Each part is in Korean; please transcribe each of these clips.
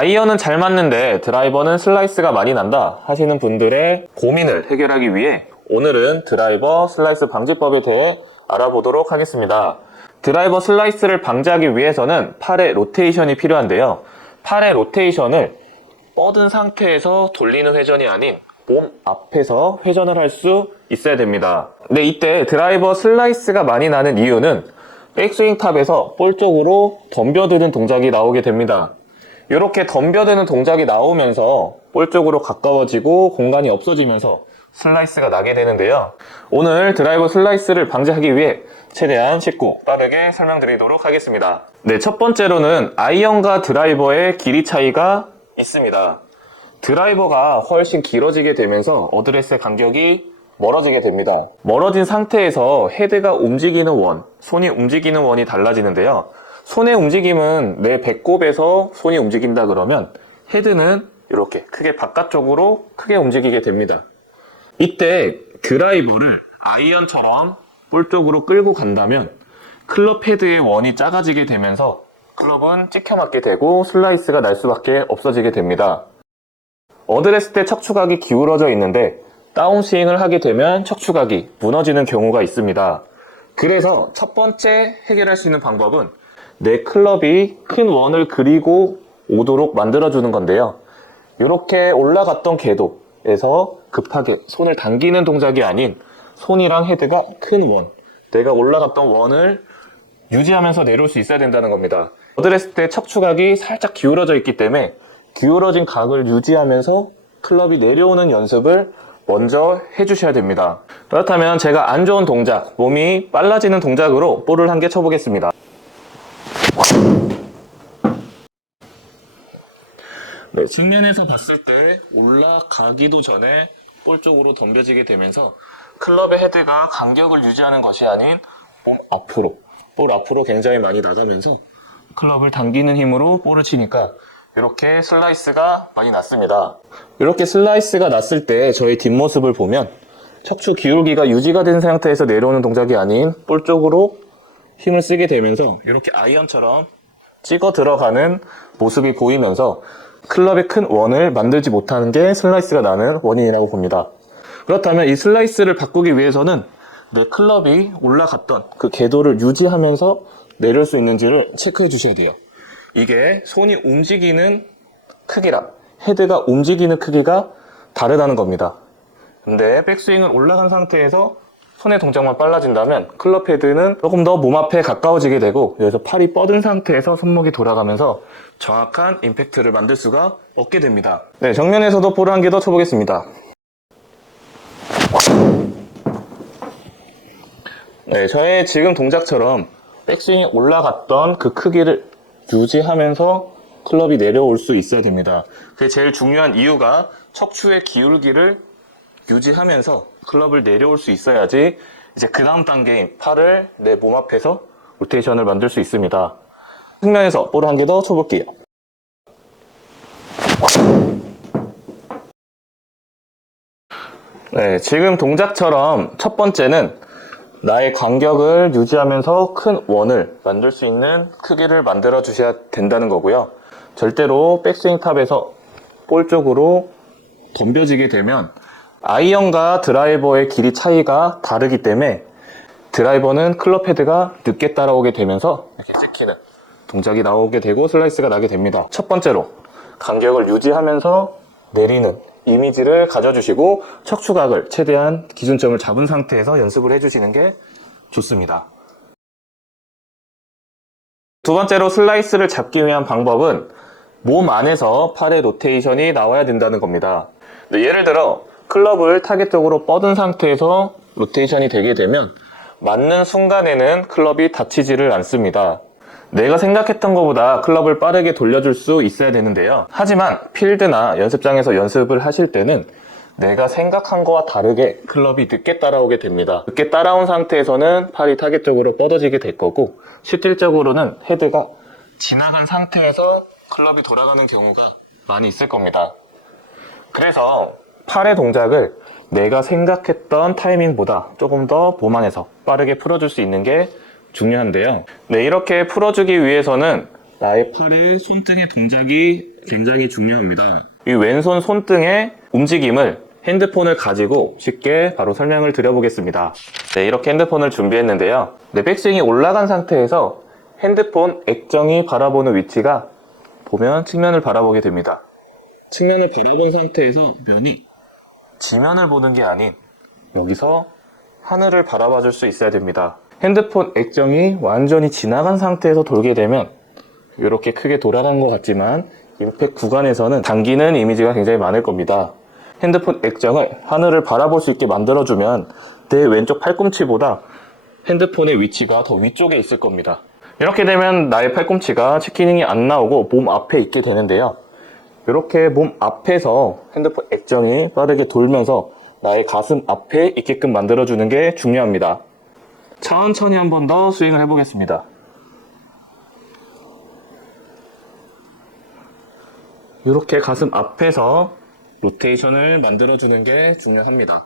아이언은 잘 맞는데 드라이버는 슬라이스가 많이 난다 하시는 분들의 고민을 해결하기 위해 오늘은 드라이버 슬라이스 방지법에 대해 알아보도록 하겠습니다. 드라이버 슬라이스를 방지하기 위해서는 팔의 로테이션이 필요한데요. 팔의 로테이션을 뻗은 상태에서 돌리는 회전이 아닌 몸 앞에서 회전을 할 수 있어야 됩니다. 근데 이때 드라이버 슬라이스가 많이 나는 이유는 백스윙 탑에서 볼 쪽으로 덤벼드는 동작이 나오게 됩니다. 이렇게 덤벼드는 동작이 나오면서 볼 쪽으로 가까워지고 공간이 없어지면서 슬라이스가 나게 되는데요. 오늘 드라이버 슬라이스를 방지하기 위해 최대한 쉽고 빠르게 설명드리도록 하겠습니다. 네, 첫 번째로는 아이언과 드라이버의 길이 차이가 있습니다. 드라이버가 훨씬 길어지게 되면서 어드레스의 간격이 멀어지게 됩니다. 멀어진 상태에서 헤드가 움직이는 원, 손이 움직이는 원이 달라지는데요. 손의 움직임은 내 배꼽에서 손이 움직인다 그러면 헤드는 이렇게 크게 바깥쪽으로 크게 움직이게 됩니다. 이때 드라이버를 아이언처럼 볼 쪽으로 끌고 간다면 클럽 헤드의 원이 작아지게 되면서 클럽은 찍혀맞게 되고 슬라이스가 날 수밖에 없어지게 됩니다. 어드레스 때 척추각이 기울어져 있는데 다운스윙을 하게 되면 척추각이 무너지는 경우가 있습니다. 그래서 첫 번째 해결할 수 있는 방법은 내 클럽이 큰 원을 그리고 오도록 만들어주는 건데요. 이렇게 올라갔던 궤도에서 급하게 손을 당기는 동작이 아닌 손이랑 헤드가 큰 원, 내가 올라갔던 원을 유지하면서 내려올 수 있어야 된다는 겁니다. 어드레스 때 척추각이 살짝 기울어져 있기 때문에 기울어진 각을 유지하면서 클럽이 내려오는 연습을 먼저 해주셔야 됩니다. 그렇다면 제가 안 좋은 동작, 몸이 빨라지는 동작으로 볼을 한 개 쳐보겠습니다. 네, 측면에서 봤을 때 올라가기도 전에 볼 쪽으로 덤벼지게 되면서 클럽의 헤드가 간격을 유지하는 것이 아닌 몸 앞으로, 볼 앞으로 굉장히 많이 나가면서 클럽을 당기는 힘으로 볼을 치니까 이렇게 슬라이스가 많이 났습니다. 이렇게 슬라이스가 났을 때 저희 뒷모습을 보면 척추 기울기가 유지가 된 상태에서 내려오는 동작이 아닌 볼 쪽으로 힘을 쓰게 되면서 이렇게 아이언처럼 찍어 들어가는 모습이 보이면서 클럽의 큰 원을 만들지 못하는 게 슬라이스가 나는 원인이라고 봅니다. 그렇다면 이 슬라이스를 바꾸기 위해서는 내 클럽이 올라갔던 그 궤도를 유지하면서 내려올 수 있는지를 체크해 주셔야 돼요. 이게 손이 움직이는 크기랑 헤드가 움직이는 크기가 다르다는 겁니다. 근데 백스윙은 올라간 상태에서 손의 동작만 빨라진다면 클럽 헤드는 조금 더 몸 앞에 가까워지게 되고 여기서 팔이 뻗은 상태에서 손목이 돌아가면서 정확한 임팩트를 만들 수가 없게 됩니다. 네, 정면에서도 볼을 한 개 더 쳐보겠습니다. 네, 저의 지금 동작처럼 백스윙이 올라갔던 그 크기를 유지하면서 클럽이 내려올 수 있어야 됩니다. 그게 제일 중요한 이유가 척추의 기울기를 유지하면서 클럽을 내려올 수 있어야지 이제 그 다음 단계인 팔을 내 몸 앞에서 로테이션을 만들 수 있습니다. 측면에서 볼 한 개 더 쳐볼게요. 네, 지금 동작처럼 첫 번째는 나의 간격을 유지하면서 큰 원을 만들 수 있는 크기를 만들어 주셔야 된다는 거고요. 절대로 백스윙 탑에서 볼 쪽으로 덤벼지게 되면 아이언과 드라이버의 길이 차이가 다르기 때문에 드라이버는 클럽 헤드가 늦게 따라오게 되면서 이렇게 찍히는 동작이 나오게 되고 슬라이스가 나게 됩니다. 첫 번째로 간격을 유지하면서 내리는 이미지를 가져주시고 척추각을 최대한 기준점을 잡은 상태에서 연습을 해주시는 게 좋습니다. 두 번째로 슬라이스를 잡기 위한 방법은 몸 안에서 팔의 로테이션이 나와야 된다는 겁니다. 예를 들어 클럽을 타겟 쪽으로 뻗은 상태에서 로테이션이 되게 되면 맞는 순간에는 클럽이 다치지를 않습니다. 내가 생각했던 것보다 클럽을 빠르게 돌려줄 수 있어야 되는데요. 하지만 필드나 연습장에서 연습을 하실 때는 내가 생각한 것과 다르게 클럽이 늦게 따라오게 됩니다. 늦게 따라온 상태에서는 팔이 타겟 쪽으로 뻗어지게 될 거고 실질적으로는 헤드가 지나간 상태에서 클럽이 돌아가는 경우가 많이 있을 겁니다. 그래서 팔의 동작을 내가 생각했던 타이밍보다 조금 더 몸 안에서 빠르게 풀어줄 수 있는 게 중요한데요. 네, 이렇게 풀어주기 위해서는 나의 팔의 손등의 동작이 굉장히 중요합니다. 이 왼손 손등의 움직임을 핸드폰을 가지고 쉽게 바로 설명을 드려보겠습니다. 네, 이렇게 핸드폰을 준비했는데요. 네, 백스윙이 올라간 상태에서 핸드폰 액정이 바라보는 위치가 보면 측면을 바라보게 됩니다. 측면을 바라본 상태에서 면이 지면을 보는 게 아닌 여기서 하늘을 바라봐 줄 수 있어야 됩니다. 핸드폰 액정이 완전히 지나간 상태에서 돌게 되면 이렇게 크게 돌아간 것 같지만 임팩 구간에서는 당기는 이미지가 굉장히 많을 겁니다. 핸드폰 액정을 하늘을 바라볼 수 있게 만들어주면 내 왼쪽 팔꿈치보다 핸드폰의 위치가 더 위쪽에 있을 겁니다. 이렇게 되면 나의 팔꿈치가 체키닝이 안 나오고 몸 앞에 있게 되는데요. 이렇게 몸 앞에서 핸드폰 액정이 빠르게 돌면서 나의 가슴 앞에 있게끔 만들어주는 게 중요합니다. 천천히 한 번 더 스윙을 해보겠습니다. 이렇게 가슴 앞에서 로테이션을 만들어주는 게 중요합니다.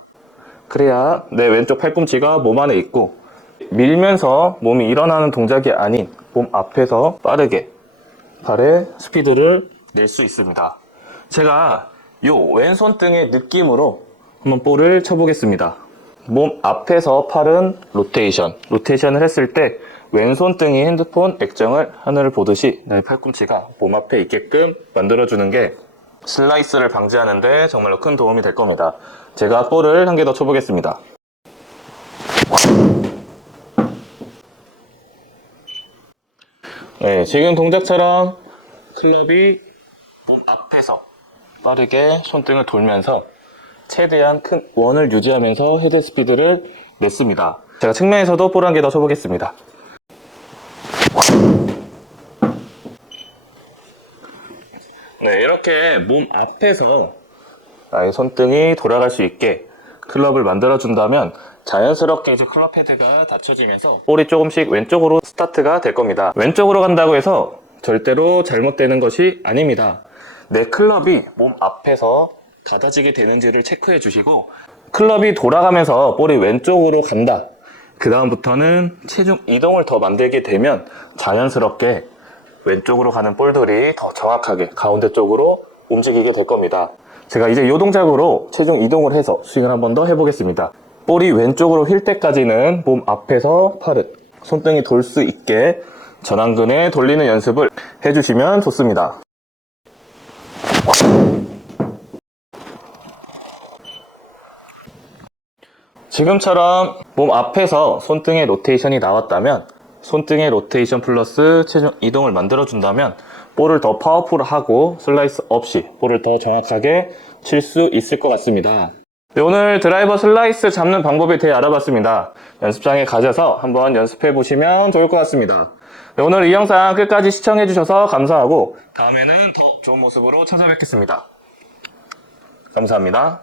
그래야 내 왼쪽 팔꿈치가 몸 안에 있고 밀면서 몸이 일어나는 동작이 아닌 몸 앞에서 빠르게 팔의 스피드를 낼 수 있습니다. 제가 이 왼손등의 느낌으로 한번 볼을 쳐보겠습니다. 몸 앞에서 팔은 로테이션을 했을 때 왼손등이 핸드폰 액정을 하늘을 보듯이 내 팔꿈치가 몸 앞에 있게끔 만들어주는 게 슬라이스를 방지하는데 정말로 큰 도움이 될 겁니다. 제가 볼을 한 개 더 쳐보겠습니다. 네, 지금 동작처럼 클럽이 몸 앞에서 빠르게 손등을 돌면서 최대한 큰 원을 유지하면서 헤드 스피드를 냈습니다. 제가 측면에서도 볼 한 개 더 쳐보겠습니다. 네, 이렇게 몸 앞에서 나의 손등이 돌아갈 수 있게 클럽을 만들어준다면 자연스럽게 이제 클럽 헤드가 닫혀지면서 볼이 조금씩 왼쪽으로 스타트가 될 겁니다. 왼쪽으로 간다고 해서 절대로 잘못되는 것이 아닙니다. 내 클럽이 몸 앞에서 닫아지게 되는지를 체크해 주시고 클럽이 돌아가면서 볼이 왼쪽으로 간다. 그 다음부터는 체중 이동을 더 만들게 되면 자연스럽게 왼쪽으로 가는 볼들이 더 정확하게 가운데 쪽으로 움직이게 될 겁니다. 제가 이제 이 동작으로 체중 이동을 해서 스윙을 한 번 더 해보겠습니다. 볼이 왼쪽으로 휠 때까지는 몸 앞에서 팔을 손등이 돌 수 있게 전완근에 돌리는 연습을 해주시면 좋습니다. 지금처럼 몸 앞에서 손등의 로테이션이 나왔다면 손등의 로테이션 플러스 체중 이동을 만들어준다면 볼을 더 파워풀하고 슬라이스 없이 볼을 더 정확하게 칠 수 있을 것 같습니다. 네, 오늘 드라이버 슬라이스 잡는 방법에 대해 알아봤습니다. 연습장에 가셔서 한번 연습해 보시면 좋을 것 같습니다. 네, 오늘 이 영상 끝까지 시청해 주셔서 감사하고 다음에는 더 좋은 모습으로 찾아뵙겠습니다. 감사합니다.